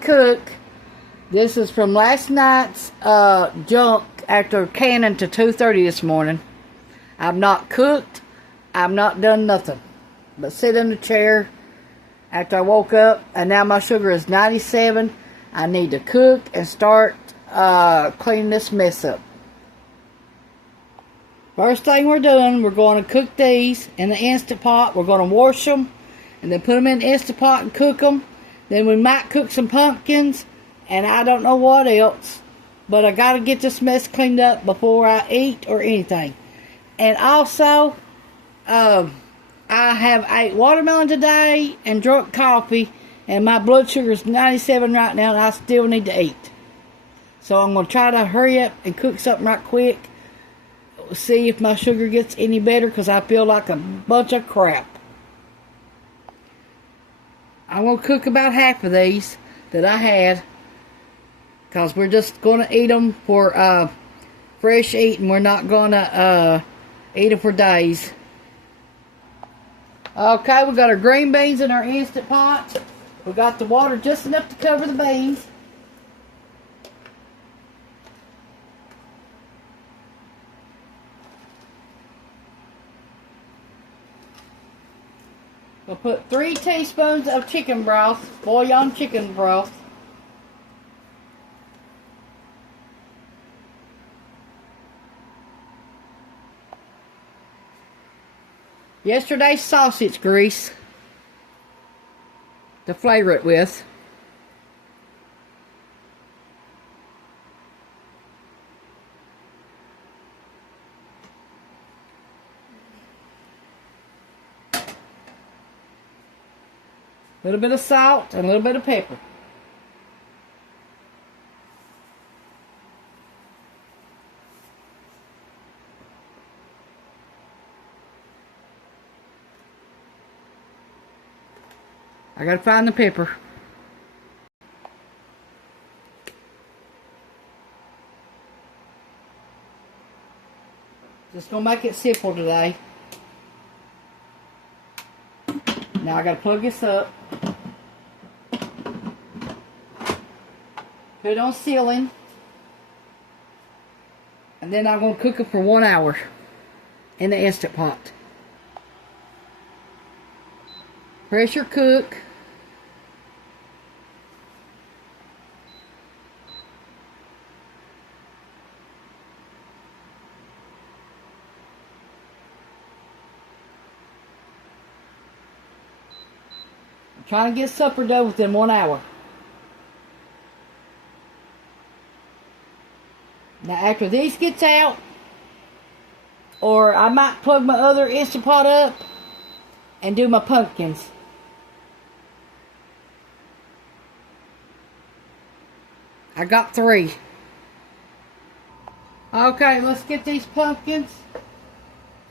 Cook. This is from last night's junk after canning to 2:30 this morning. I've not cooked. I've not done nothing but sit in the chair after I woke up, and now my sugar is 97. I need to cook and start cleaning this mess up. First thing we're doing, we're going to cook these in the Instant Pot. We're going to wash them and then put them in the Instant Pot and cook them. Then we might cook some pumpkins and I don't know what else. But I got to get this mess cleaned up before I eat or anything. And also, I have ate watermelon today and drunk coffee. And my blood sugar is 97 right now and I still need to eat. So I'm going to try to hurry up and cook something right quick. See if my sugar gets any better because I feel like a bunch of crap. I'm going to cook about half of these that I had because we're just going to eat them for fresh eating. We're not going to eat them for days. Okay, we got our green beans in our Instant Pot. We got the water just enough to cover the beans. We'll put 3 teaspoons of chicken broth, bouillon chicken broth. Yesterday's sausage grease to flavor it with. A little bit of salt and a little bit of pepper. I gotta find the pepper. Just gonna make it simple today. Now I gotta plug this up. Put it on ceiling. And then I'm gonna cook it for 1 hour in the Instant Pot. Pressure cook. I'm trying to get supper done within 1 hour. Now after these gets out, or I might plug my other Instant Pot up and do my pumpkins. I got 3. Okay, let's get these pumpkins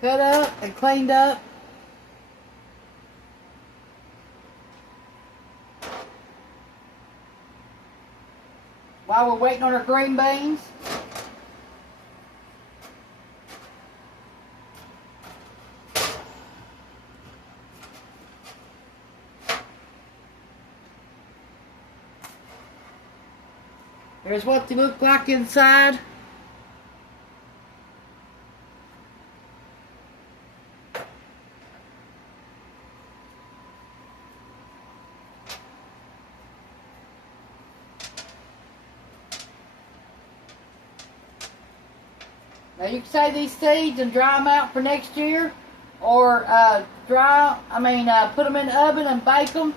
cut up and cleaned up. While we're waiting on our green beans. Here's what they look like inside. Now you can save these seeds and dry them out for next year, or put them in the oven and bake them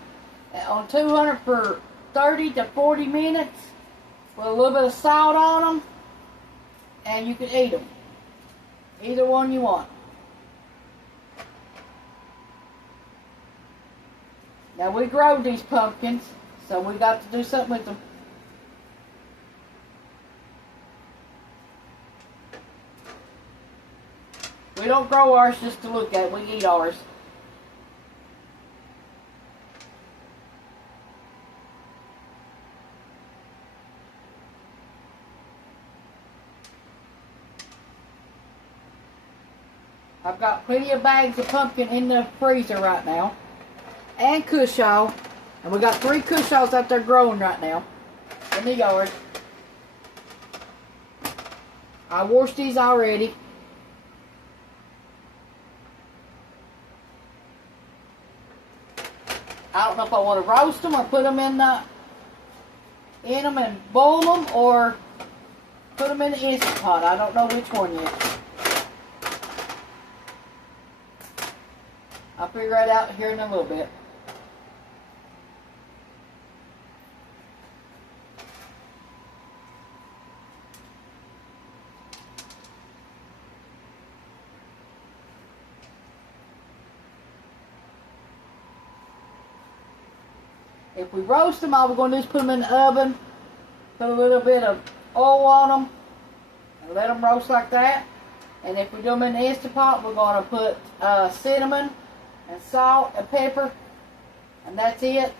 on 200 for 30 to 40 minutes. With a little bit of salt on them, and you can eat them. Either one you want. Now we grow these pumpkins, so we got to do something with them. We don't grow ours just to look at, we eat ours. I've got plenty of bags of pumpkin in the freezer right now. And Cushaw. And we got 3 cushaws out there growing right now in the yard. I washed these already. I don't know if I want to roast them or put them in them and boil them, or put them in the Instant Pot. I don't know which one yet. I'll figure it out here in a little bit. If we roast them, all we're going to do is put them in the oven, put a little bit of oil on them, and let them roast like that. And if we do them in the Instant Pot, we're going to put cinnamon and salt and pepper, and that's it.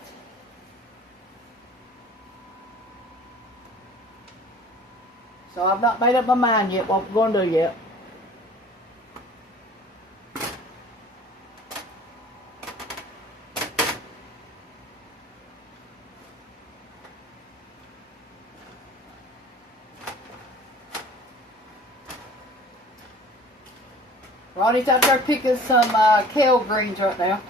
So I've not made up my mind yet what we're going to do yet. Ronnie's out there picking some kale greens right now.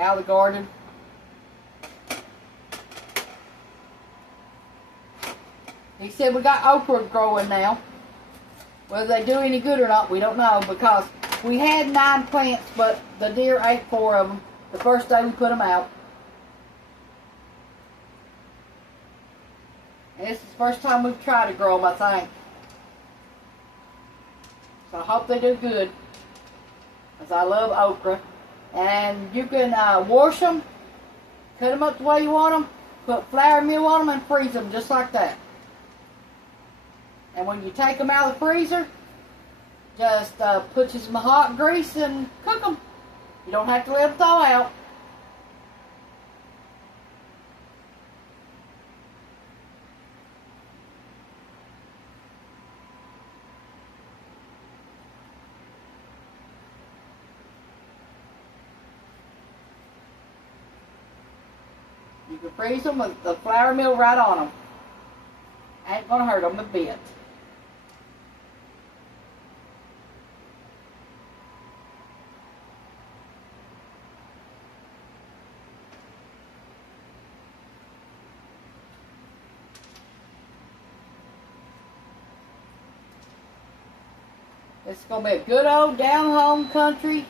Out of the garden. He said we got okra growing now. Whether they do any good or not, we don't know, because we had 9 plants, but the deer ate 4 of them the first day we put them out. And this is the first time we've tried to grow them, I think. So I hope they do good, because I love okra. And you can wash them, cut them up the way you want them, put flour meal on them, and freeze them just like that. And when you take them out of the freezer, just put you some hot grease and cook them. You don't have to let them thaw out. You can freeze them with the flour meal right on them. Ain't gonna hurt them a bit. It's gonna be a good old down-home country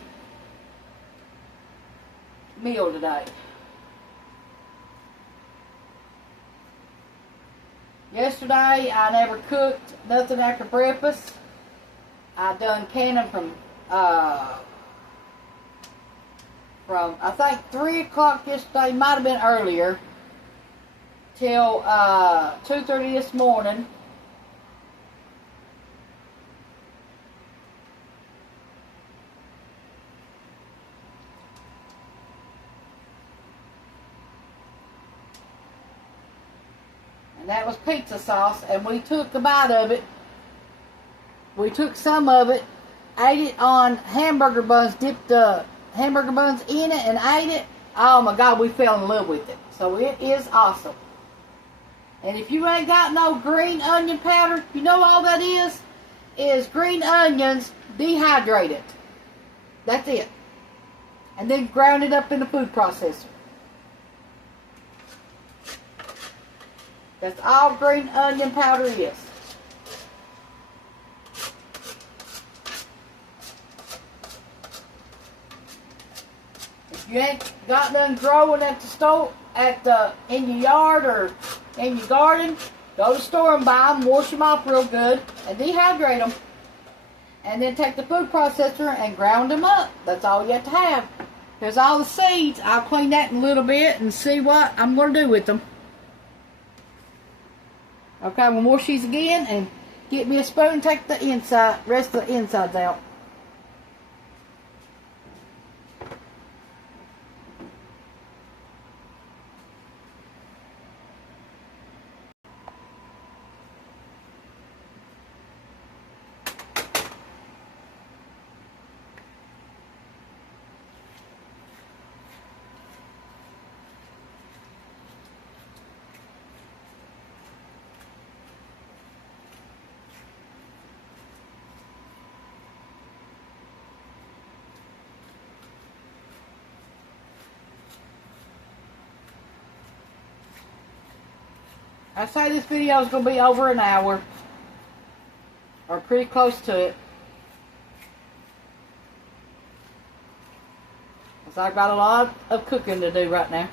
meal today. Yesterday, I never cooked nothing after breakfast. I done canning from I think 3 o'clock yesterday, might have been earlier, till 2:30 this morning. And that was pizza sauce, and we took a bite of it. We took some of it, ate it on hamburger buns, dipped the hamburger buns in it and ate it. Oh my God, we fell in love with it. So it is awesome. And if you ain't got no green onion powder, you know all that is green onions dehydrated. That's it. And then ground it up in the food processor. That's all green onion powder is. If you ain't got none growing at the store, in your yard or in your garden, go to the store and buy them, wash them off real good, and dehydrate them. And then take the food processor and ground them up. That's all you have to have. There's all the seeds. I'll clean that in a little bit and see what I'm going to do with them. Okay, I'm going to wash these again and get me a spoon and take the rest of the insides out. I say this video is going to be over an hour. Or pretty close to it. So I've got a lot of cooking to do right now.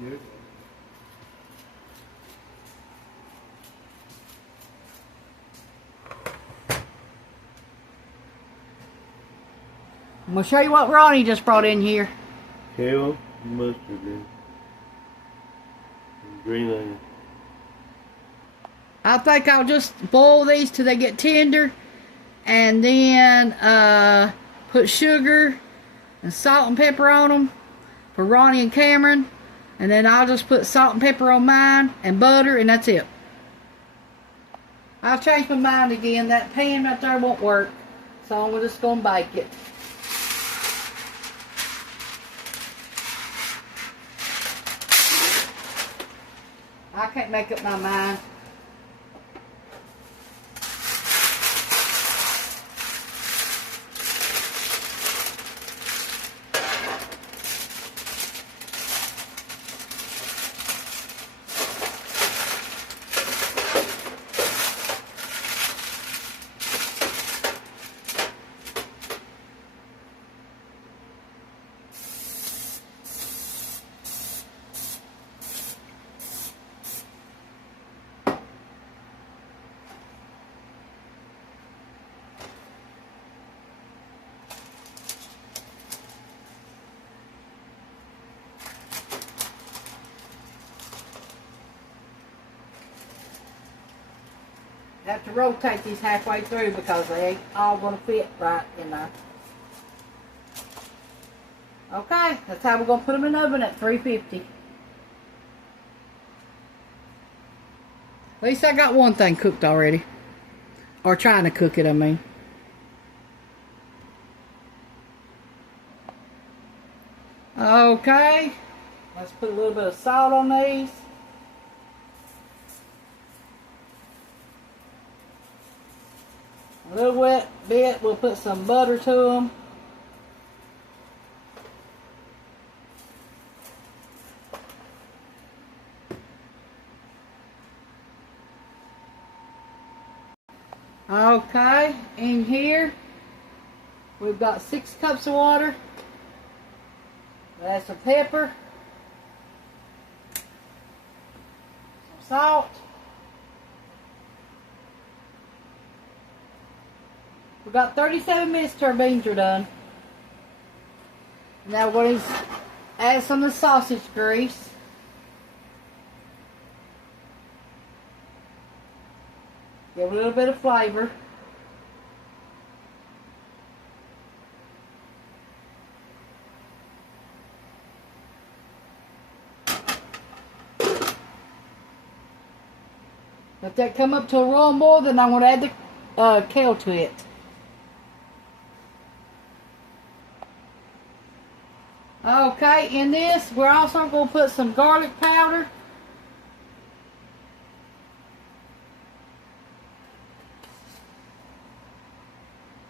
Good. I'm going to show you what Ronnie just brought in here. Kale, mustard, and green onion. I think I'll just boil these till they get tender. And then put sugar and salt and pepper on them for Ronnie and Cameron. And then I'll just put salt and pepper on mine and butter, and that's it. I've changed my mind again. That pan right there won't work. So I'm just going to bake it. I can't make up my mind. I have to rotate these halfway through because they ain't all going to fit right in there. Okay, that's how we're going to put them in the oven at 350. At least I got one thing cooked already. Or trying to cook it, I mean. Okay, let's put a little bit of salt on these. A little wet bit, we'll put some butter to them. Okay, in here we've got 6 cups of water. That's some pepper, some salt. We've got 37 minutes till our beans are done. Now we're going to add some of the sausage grease. Give a little bit of flavor. Let that come up to a rolling boil, then I'm going to add the kale to it. Okay, in this, we're also going to put some garlic powder.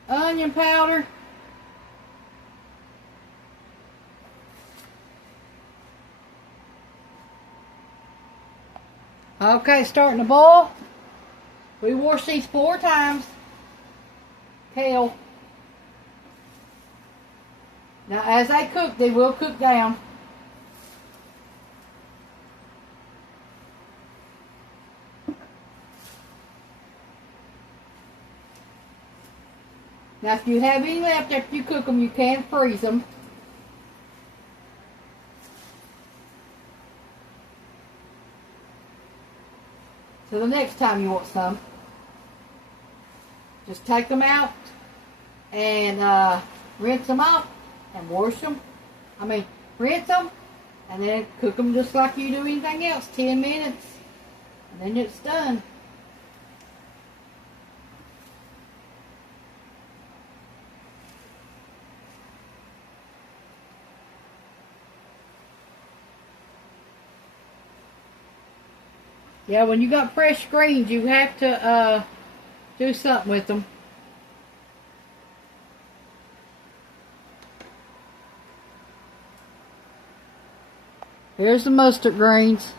Onion powder. Okay, starting to boil. We wash these 4 times. Kale. Now, as they cook, they will cook down. Now, if you have any left after you cook them, you can freeze them. So the next time you want some, just take them out and rinse them off and wash them. Rinse them and then cook them just like you do anything else, 10 minutes, and then it's done. Yeah, when you got fresh greens, you have to do something with them. Here's the mustard greens.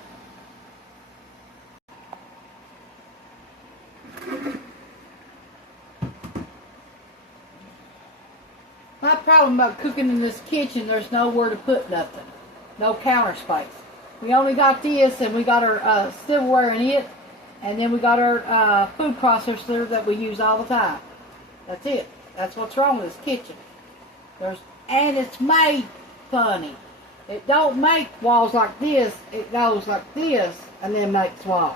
My problem about cooking in this kitchen, there's nowhere to put nothing. No counter space. We only got this, and we got our silverware in it, and then we got our food processor that we use all the time. That's it. That's what's wrong with this kitchen. And it's made funny. It don't make walls like this. It goes like this, and then makes walls.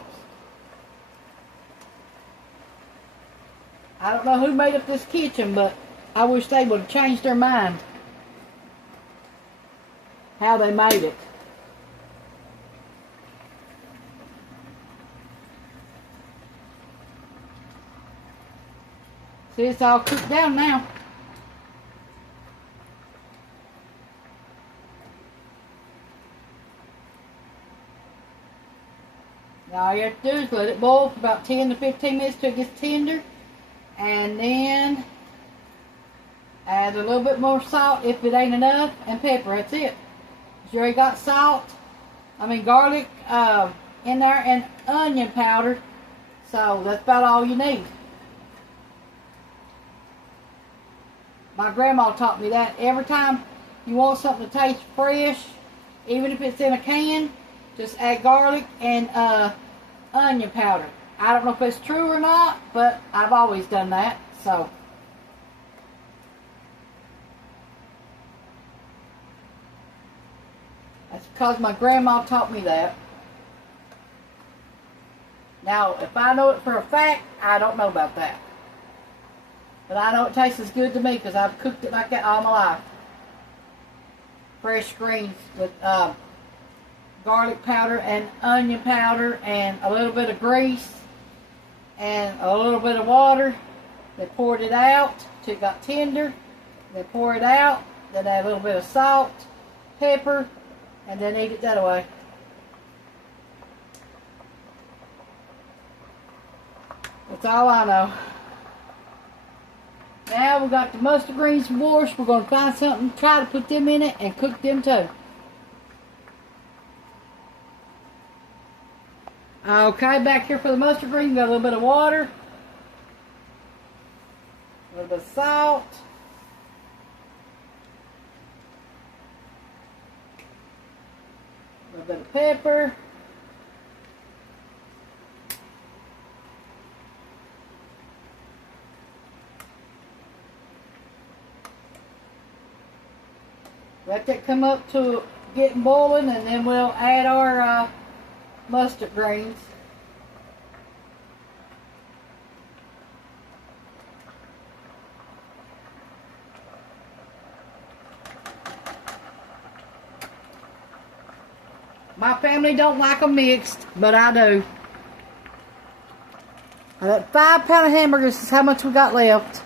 I don't know who made up this kitchen, but I wish they would have changed their mind how they made it. See, it's all cooked down now. Now all you have to do is let it boil for about 10 to 15 minutes till it gets tender. And then add a little bit more salt if it ain't enough, and pepper. That's it. You already got garlic in there, and onion powder. So that's about all you need. My grandma taught me that. Every time you want something to taste fresh, even if it's in a can, just add garlic and onion powder. I don't know if it's true or not, but I've always done that. So that's because my grandma taught me that. Now, if I know it for a fact, I don't know about that. But I know it tastes as good to me because I've cooked it like that all my life. Fresh greens with garlic powder and onion powder and a little bit of grease and a little bit of water. They poured it out till it got tender. They pour it out. Then add a little bit of salt, pepper, and then eat it that way. That's all I know. Now we got the mustard greens washed. We're going to find something, try to put them in it, and cook them too. Okay, back here for the mustard greens, got a little bit of water, a little bit of salt, a little bit of pepper, let that come up to getting boiling, and then we'll add our mustard greens. My family don't like them mixed, but I do. And that 5-pound of hamburgers is how much we got left.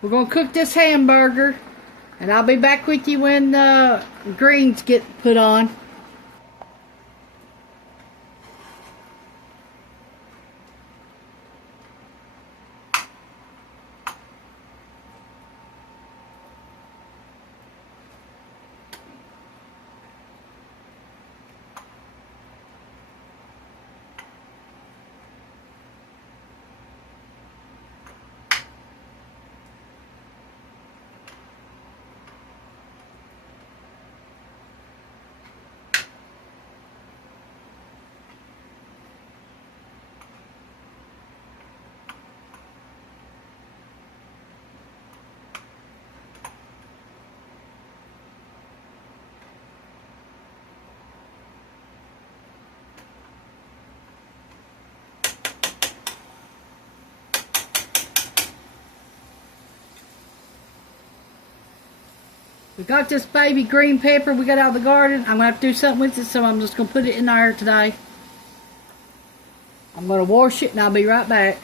We're going to cook this hamburger, and I'll be back with you when the greens get put on. We got this baby green pepper we got out of the garden. I'm going to have to do something with it, so I'm just going to put it in there today. I'm going to wash it, and I'll be right back.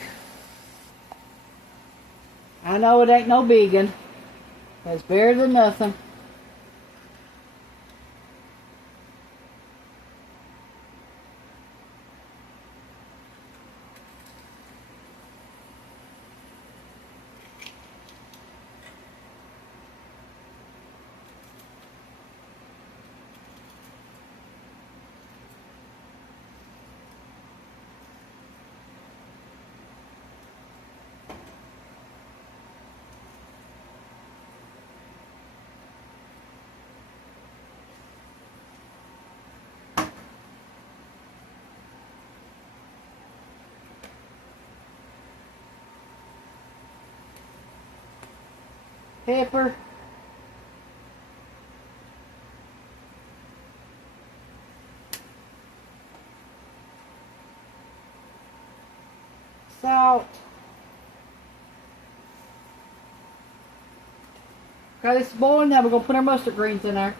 I know it ain't no biggin'. It's better than nothing. Pepper. Salt. Okay, this is boiling now. We're going to put our mustard greens in there.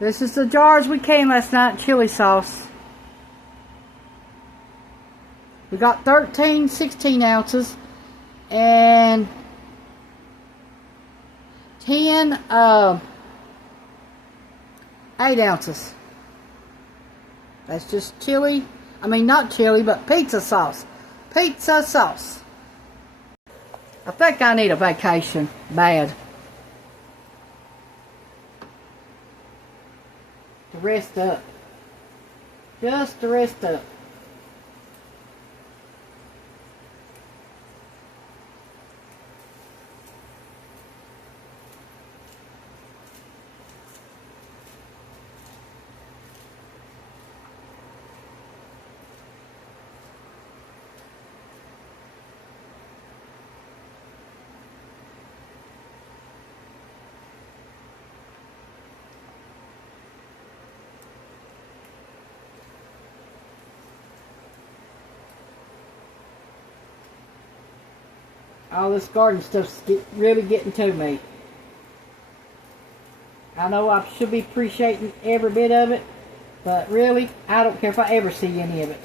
This is the jars we canned last night, chili sauce. We got 13, 16 ounces and 10, 8 ounces. That's just chili. I mean, not chili, but pizza sauce. Pizza sauce. I think I need a vacation. Bad. To rest up. Just to rest up. All this garden stuff's really getting to me. I know I should be appreciating every bit of it, but really, I don't care if I ever see any of it.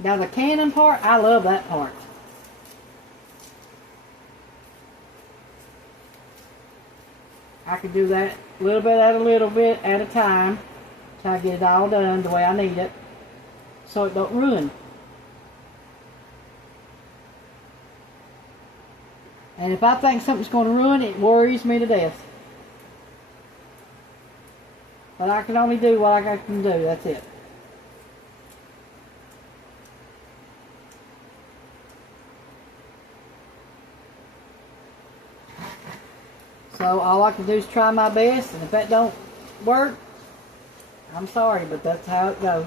Now the canning part, I love that part. I can do that a little bit at a time till I get it all done the way I need it, so it don't ruin. And if I think something's going to ruin it, it worries me to death. But I can only do what I can do, that's it. So all I can do is try my best, and if that don't work, I'm sorry, but that's how it goes.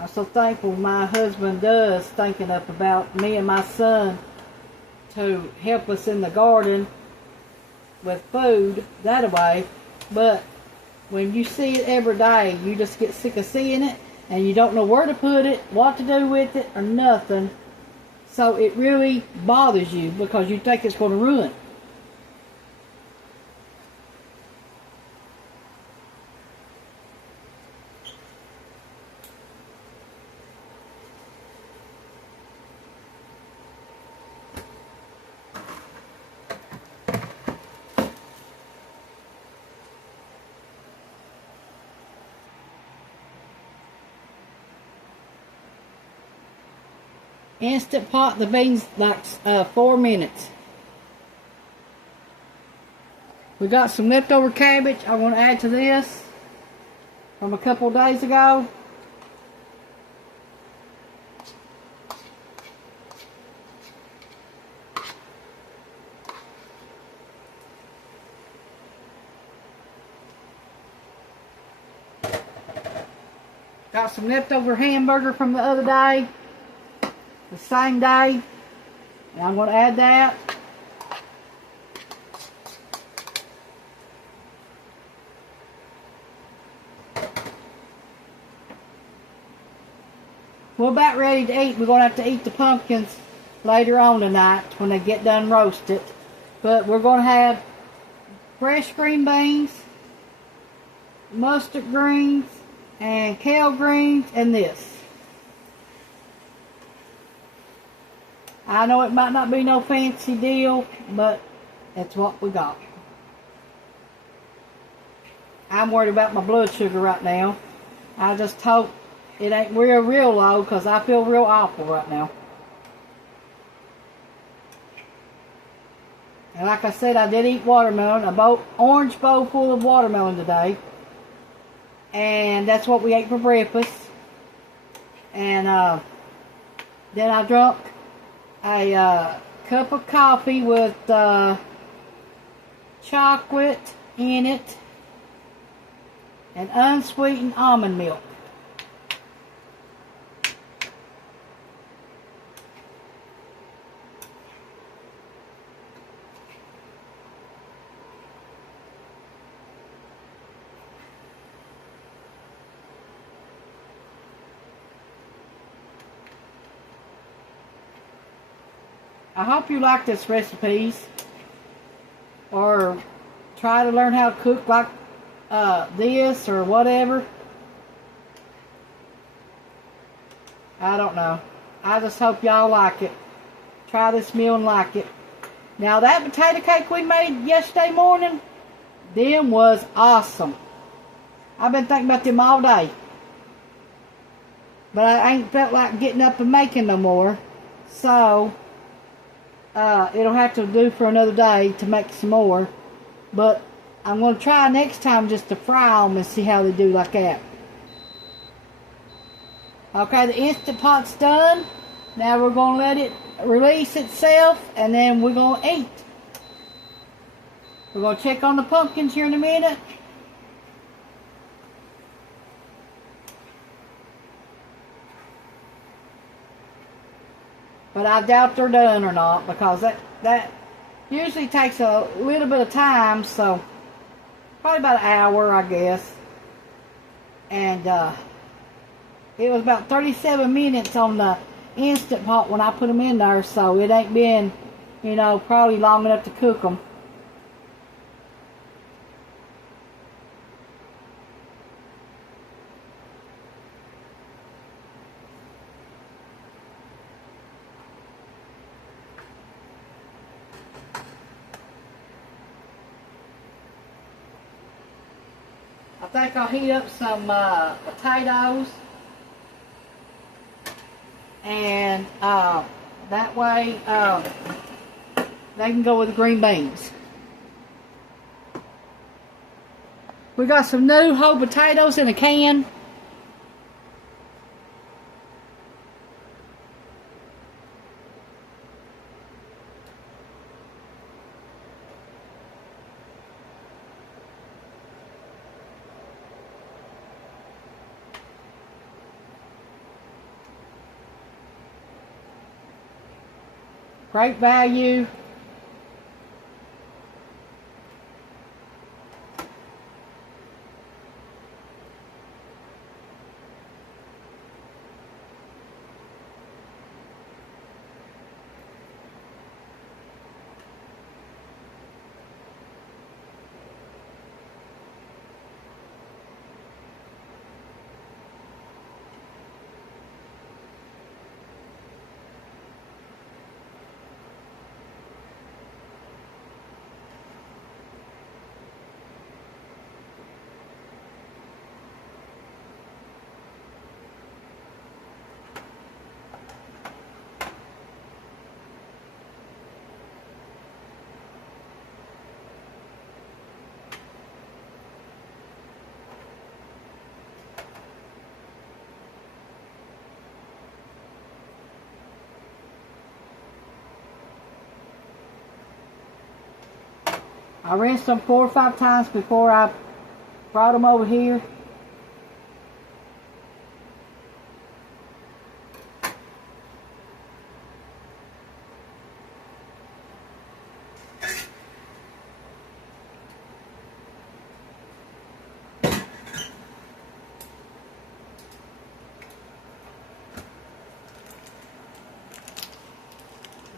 I'm so thankful my husband does thinking up about me and my son to help us in the garden with food that way. But when you see it every day, you just get sick of seeing it, and you don't know where to put it, what to do with it, or nothing. So it really bothers you because you think it's going to ruin. Instant pot the beans like 4 minutes. We got some leftover cabbage I want to add to this from a couple of days ago. Got some leftover hamburger from the other day. The same day, and I'm going to add that. We're about ready to eat. We're going to have to eat the pumpkins later on tonight when they get done roasted. But we're going to have fresh green beans, mustard greens, and kale greens, and this. I know it might not be no fancy deal, but that's what we got. I'm worried about my blood sugar right now. I just hope it ain't real low, because I feel real awful right now. And like I said, I did eat watermelon, orange bowl full of watermelon today. And that's what we ate for breakfast. And then I drank a cup of coffee with chocolate in it and unsweetened almond milk. I hope you like this recipes, or try to learn how to cook like this or whatever. I don't know. I just hope y'all like it. Try this meal and like it. Now that potato cake we made yesterday morning, them was awesome. I've been thinking about them all day. But I ain't felt like getting up and making no more. So it'll have to do for another day to make some more. But I'm going to try next time just to fry them and see how they do like that. Okay, the Instant Pot's done. Now we're going to let it release itself, and then we're going to eat. We're going to check on the pumpkins here in a minute. But I doubt they're done or not, because that Usually takes a little bit of time, so probably about an hour, I guess. And it was about 37 minutes on the Instant Pot when I put them in there, so it ain't been, you know, probably long enough to cook them. I think I'll heat up some potatoes, and that way they can go with the green beans. We got some new whole potatoes in a can. Great value. I rinsed them 4 or 5 times before I brought them over here.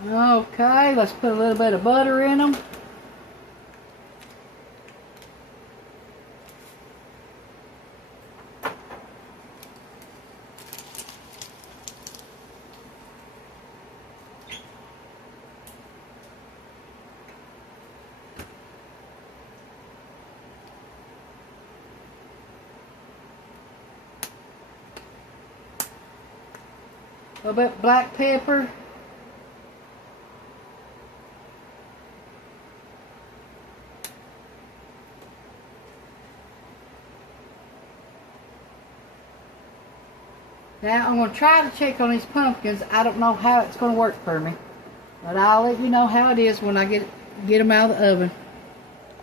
Okay, let's put a little bit of butter in them. A little bit of black pepper. Now I'm going to try to check on these pumpkins. I don't know how it's going to work for me, but I'll let you know how it is when I get them out of the oven.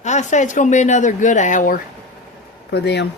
I say it's going to be another good hour for them.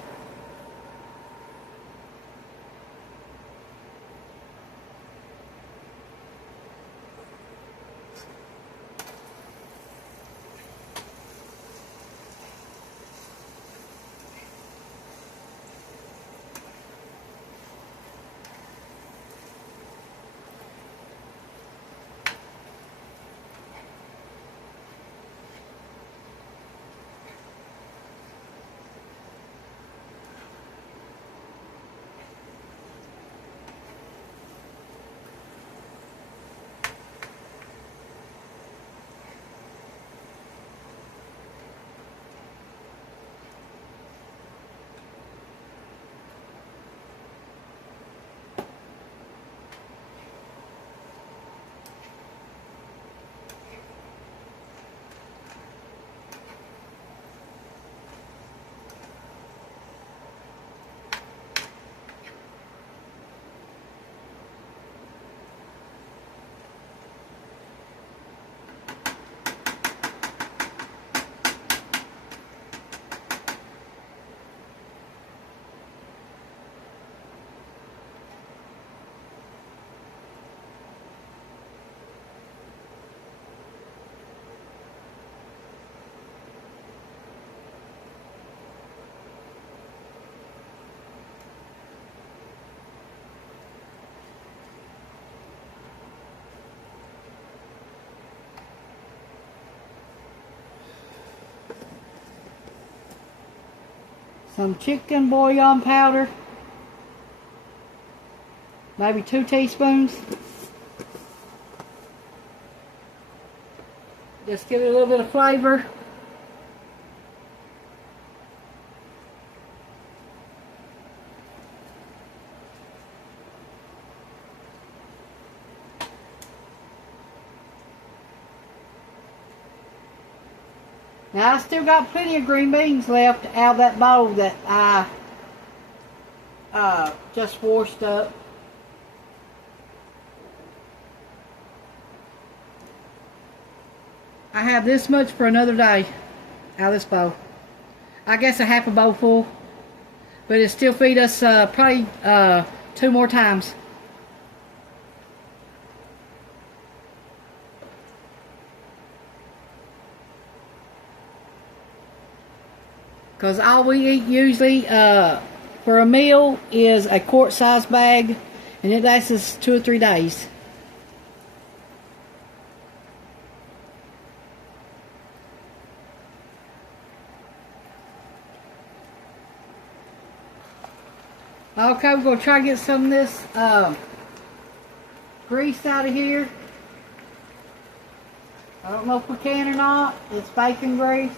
some chicken bouillon powder, maybe 2 teaspoons. Just give it a little bit of flavor. Now I still got plenty of green beans left out of that bowl that I just washed up. I have this much for another day out of this bowl. I guess a half a bowl full, but it still feed us probably 2 more times. Because all we eat usually for a meal is a quart-sized bag, and it lasts us 2 or 3 days. Okay, we're going to try to get some of this grease out of here. I don't know if we can or not. It's bacon grease.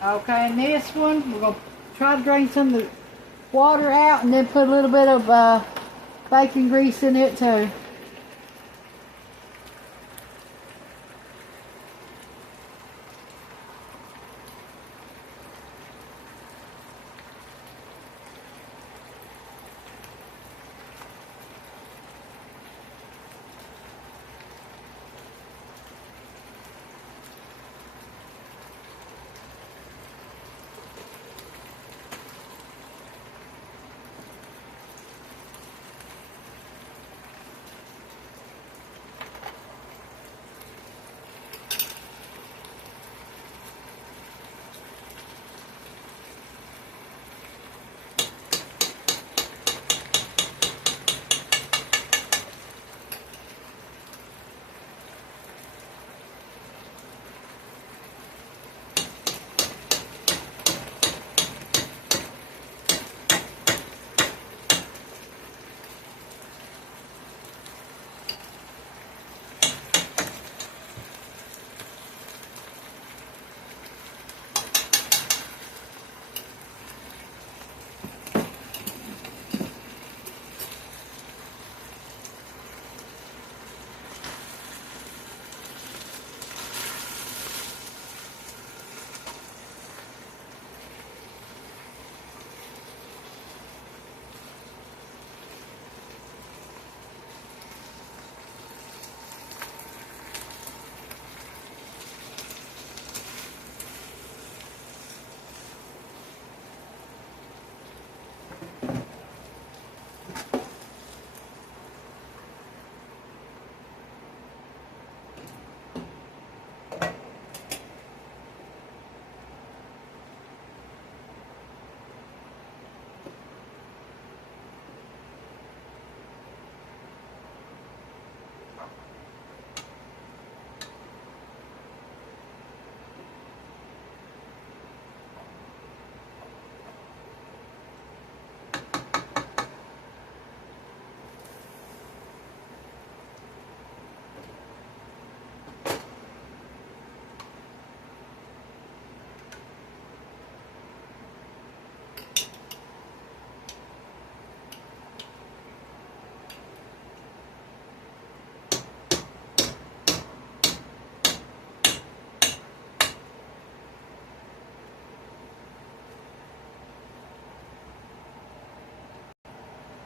Okay, and this one, we're going to try to drain some of the water out and then put a little bit of bacon grease in it too.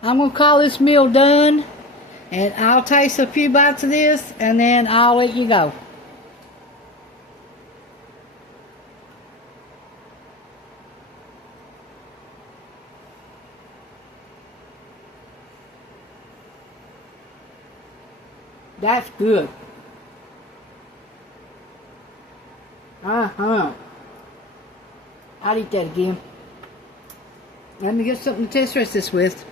I'm going to call this meal done, and I'll taste a few bites of this, and then I'll let you go. That's good. Uh-huh. I'll eat that again. Let me get something to test rest this with.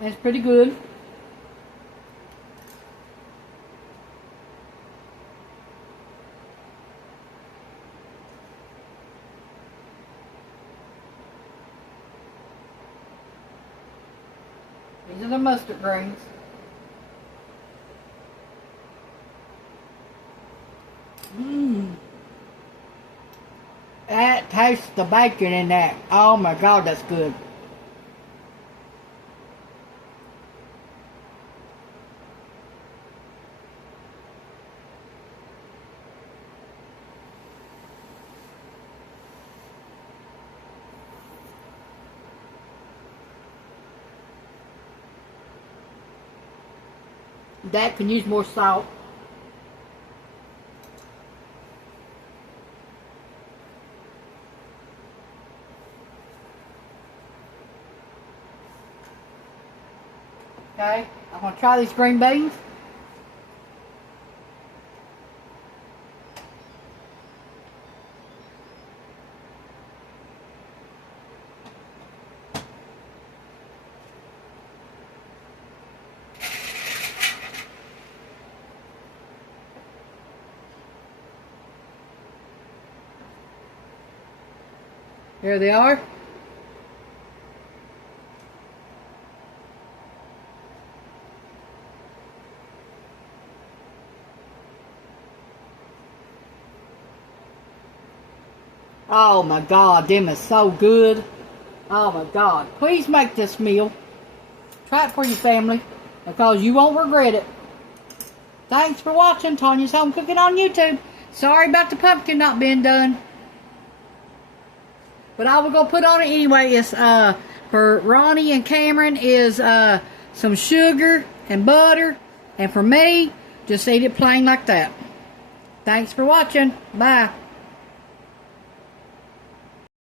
That's pretty good. These are the mustard greens. That tastes the bacon in that. Oh my God, that's good. That can use more salt. Okay, I'm going to try these green beans. Here they are. Oh my God, them is so good. Oh my God. Please make this meal. Try it for your family because you won't regret it. Thanks for watching Tanya's Home Cooking on YouTube. Sorry about the pumpkin not being done. But I will go put on it anyway. It's for Ronnie and Cameron is some sugar and butter. And for me, just eat it plain like that. Thanks for watching. Bye.